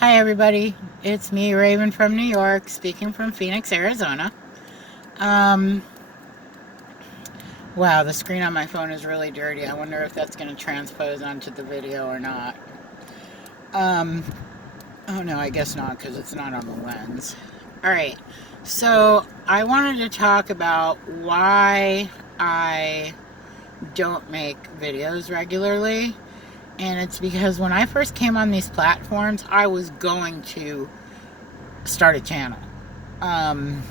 Hi everybody, it's me, Raven from New York, speaking from Phoenix, Arizona. Um, wow, the screen on my phone is really dirty. I wonder if that's going to transpose onto the video or not. Um, oh no, I guess not because it's not on the lens. Alright, so I wanted to talk about why I don't make videos regularly. And it's because when I first came on these platforms, I was going to start a channel. Um,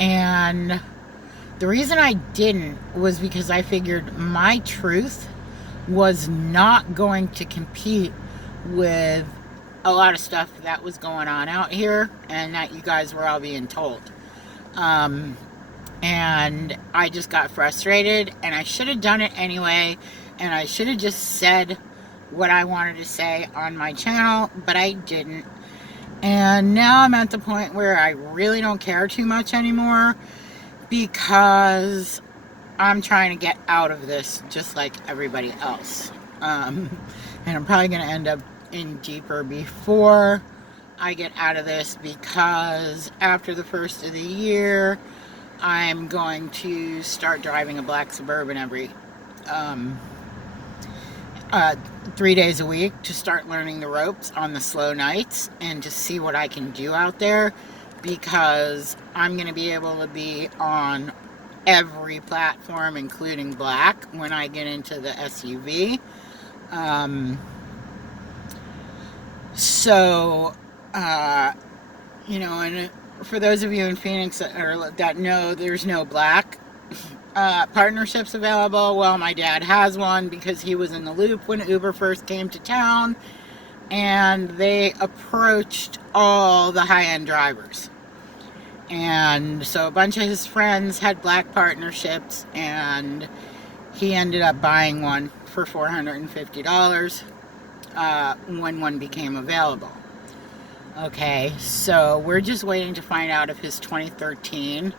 And the reason I didn't was because I figured my truth was not going to compete with a lot of stuff that was going on out here and that you guys were all being told. Um, and I just got frustrated, and I should have done it anyway, and I should have just said what I wanted to say on my channel, but I didn't. And now I'm at the point where I really don't care too much anymore, because I'm trying to get out of this just like everybody else. Um, and I'm probably going to end up in deeper before I get out of this, because after the first of the year, I'm going to start driving a black Suburban every um, uh, 3 days a week to start learning the ropes on the slow nights and to see what I can do out there, because I'm going to be able to be on every platform, including black, when I get into the SUV. Um, so, uh, and for those of you in Phoenix that know there's no black partnerships available, well, my dad has one because he was in the loop when Uber first came to town, and they approached all the high-end drivers. And so a bunch of his friends had black partnerships, and he ended up buying one for $450 when one became available. Okay, so we're just waiting to find out if his 2013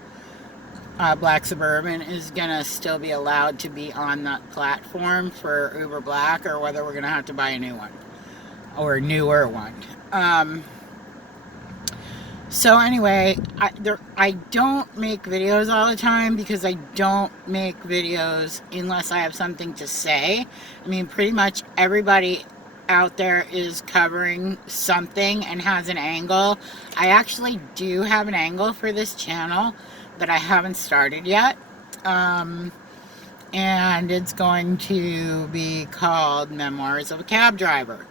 black Suburban is going to still be allowed to be on that platform for Uber Black, or whether we're going to have to buy a new one, or a newer one. So anyway, I don't make videos all the time because I don't make videos unless I have something to say. I mean, pretty much everybody out there is covering something and has an angle. I actually do have an angle for this channel, but I haven't started yet. And it's going to be called Memoirs of a Cab Driver.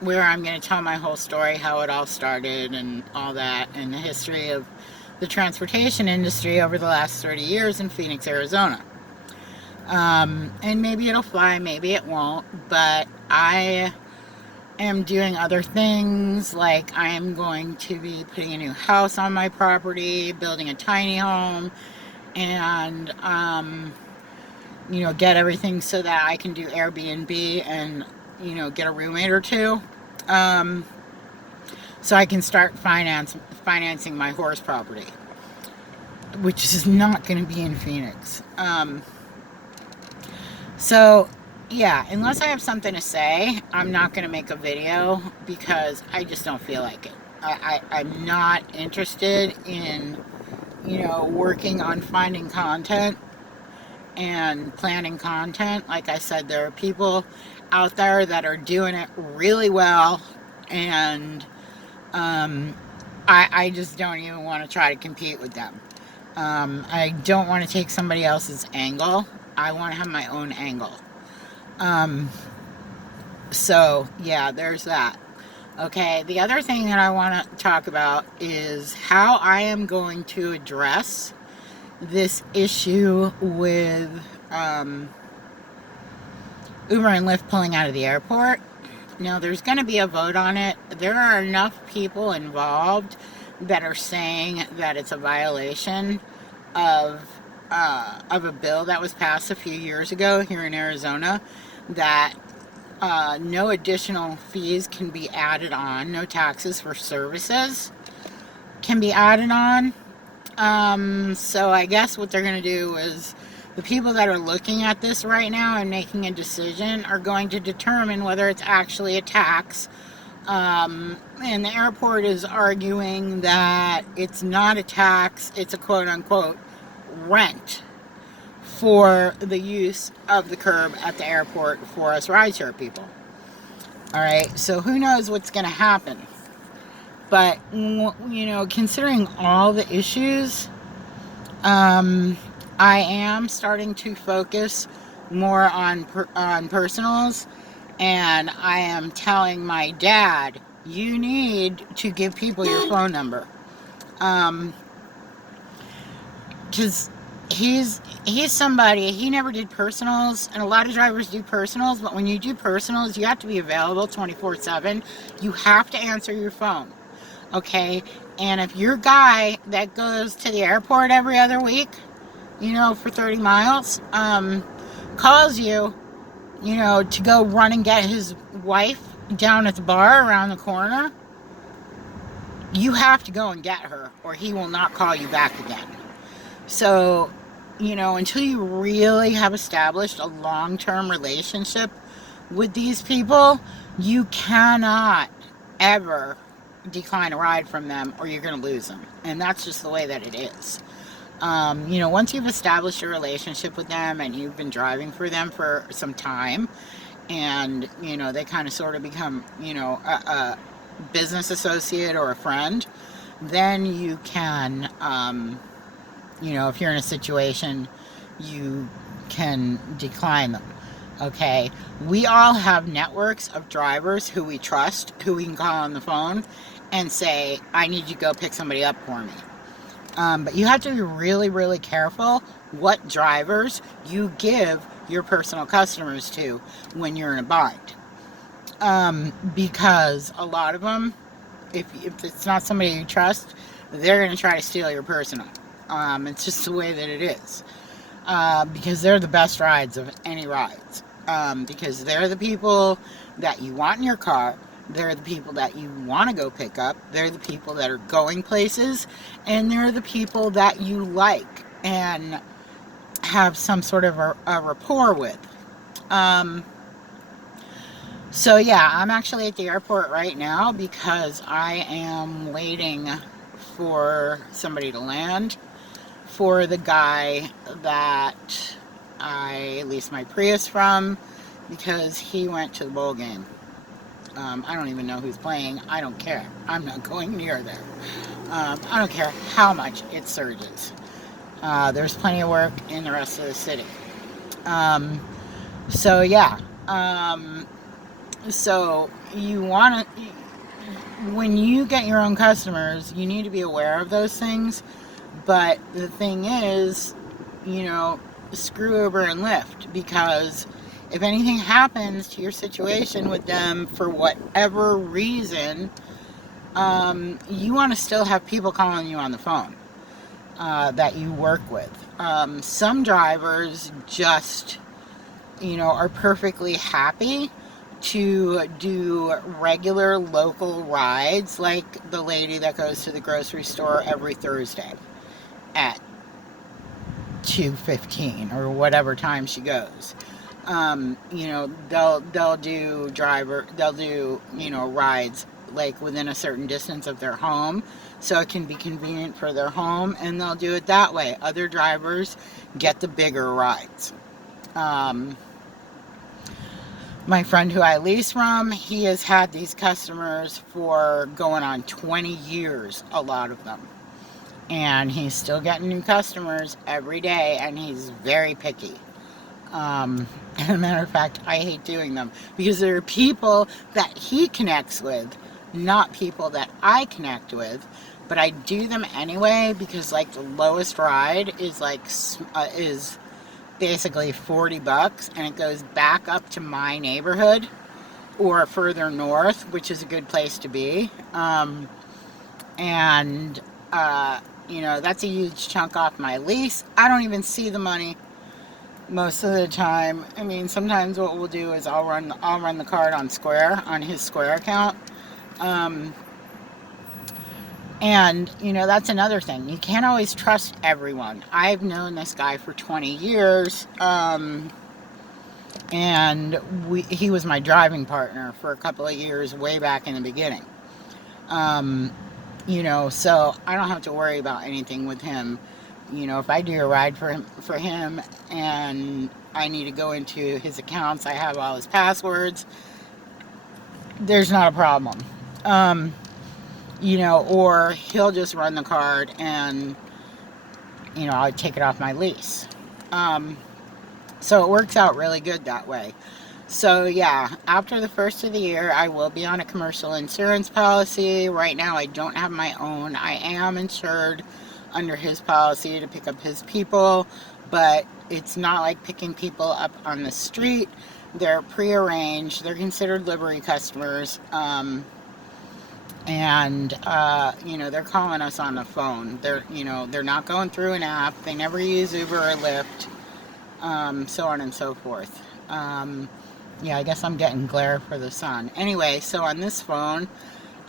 Where I'm going to tell my whole story, how it all started and all that, and the history of the transportation industry over the last 30 years in Phoenix, Arizona. And maybe it'll fly, maybe it won't, but I am doing other things, like I am going to be putting a new house on my property, building a tiny home, and get everything so that I can do Airbnb and get a roommate or two, so I can start financing my horse property, which is not going to be in Phoenix. So yeah, unless I have something to say, I'm not going to make a video because I just don't feel like it. I'm not interested in working on finding content and planning content. Like I said, there are people out there that are doing it really well, and I just don't even want to try to compete with them. I don't want to take somebody else's angle. I want to have my own angle. So yeah, there's that. Okay, the other thing that I want to talk about is how I am going to address this issue with Uber and Lyft pulling out of the airport. Now, there's going to be a vote on it. There are enough people involved that are saying that it's a violation of a bill that was passed a few years ago here in Arizona, that no additional fees can be added on, no taxes for services can be added on. So I guess what they're going to do is the people that are looking at this right now and making a decision are going to determine whether it's actually a tax And the airport is arguing that it's not a tax, it's a quote-unquote rent for the use of the curb at the airport for us rideshare people. All right, so who knows what's going to happen. But, considering all the issues, I am starting to focus more on personals, and I am telling my dad, you need to give people your phone number, because he's somebody, he never did personals, and a lot of drivers do personals, but when you do personals, you have to be available 24/7. You have to answer your phone, okay? And if your guy that goes to the airport every other week, for 30 miles, calls you, to go run and get his wife down at the bar around the corner, you have to go and get her, or he will not call you back again. So, until you really have established a long-term relationship with these people, you cannot ever decline a ride from them, or you're going to lose them. And that's just the way that it is. Once you've established a relationship with them and you've been driving for them for some time, and, they kind of sort of become, a business associate or a friend, then you can, if you're in a situation, you can decline them. Okay, we all have networks of drivers who we trust, who we can call on the phone and say, I need you to go pick somebody up for me. But you have to be really, really careful what drivers you give your personal customers to when you're in a bind. Because a lot of them, if it's not somebody you trust, they're going to try to steal your personal. It's just the way that it is. Because they're the best rides of any rides. Because they're the people that you want in your car. They're the people that you want to go pick up. They're the people that are going places. And they're the people that you like and have some sort of a rapport with. So yeah, I'm actually at the airport right now because I am waiting for somebody to land for the guy that I leased my Prius from, because he went to the bowl game. I don't even know who's playing. I don't care. I'm not going near there. I don't care how much it surges. There's plenty of work in the rest of the city. So yeah. So you want to, when you get your own customers, you need to be aware of those things. But the thing is, screw Uber and Lyft, because if anything happens to your situation with them for whatever reason, you want to still have people calling you on the phone that you work with. Some drivers just, are perfectly happy to do regular local rides, like the lady that goes to the grocery store every Thursday at 2:15 or whatever time she goes. They'll do rides like within a certain distance of their home, so it can be convenient for their home, and they'll do it that way. Other drivers get the bigger rides. My friend who I lease from, he has had these customers for going on 20 years, a lot of them. And he's still getting new customers every day, and he's very picky. As a matter of fact, I hate doing them, because there are people that he connects with, not people that I connect with. But I do them anyway, because like the lowest ride is is basically $40, and it goes back up to my neighborhood or further north, which is a good place to be. That's a huge chunk off my lease. I don't even see the money most of the time. I mean, sometimes what we'll do is I'll run the card on his Square account. And, that's another thing. You can't always trust everyone. I've known this guy for 20 years. and he was my driving partner for a couple of years way back in the beginning. So I don't have to worry about anything with him. If I do a ride for him and I need to go into his accounts, I have all his passwords. There's not a problem. Or he'll just run the card and I'll take it off my lease. So it works out really good that way. So yeah, after the first of the year, I will be on a commercial insurance policy. Right now, I don't have my own. I am insured under his policy to pick up his people, but it's not like picking people up on the street. They're prearranged. They're considered livery customers. They're calling us on the phone. They're not going through an app. They never use Uber or Lyft, so on and so forth. I guess I'm getting glare for the sun. Anyway, so on this phone,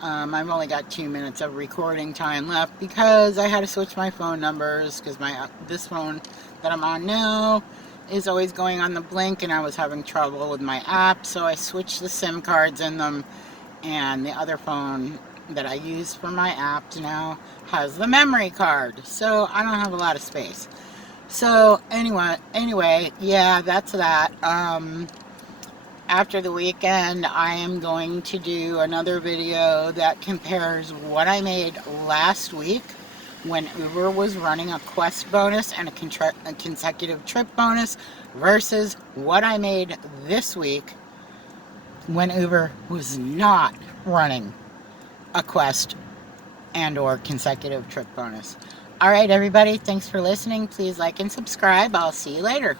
I've only got 2 minutes of recording time left because I had to switch my phone numbers because this phone that I'm on now is always going on the blink, and I was having trouble with my app, so I switched the SIM cards in them, and the other phone that I use for my app now has the memory card, so I don't have a lot of space. So anyway, yeah, that's that. After the weekend, I am going to do another video that compares what I made last week when Uber was running a quest bonus and a consecutive trip bonus versus what I made this week when Uber was not running a quest and or consecutive trip bonus. All right, everybody, thanks for listening. Please like and subscribe. I'll see you later.